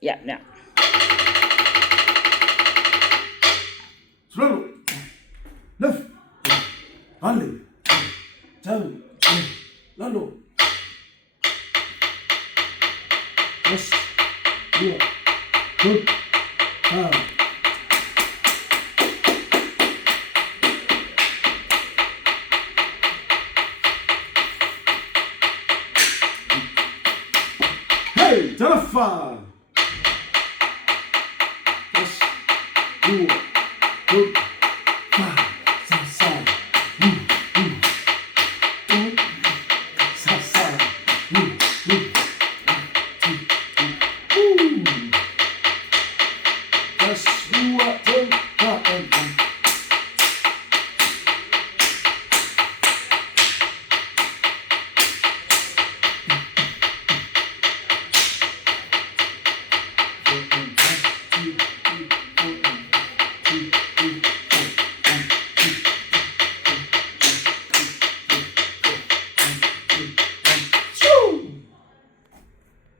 Yeah, now. Swallow. Left. Only. Down. Lalo. Yes. Dua. Good. Ah. Hey, Jennifer. Yes. Dua. Good. Ah. Sa sa. Sa sa. Yes. Dua. Good. Ah.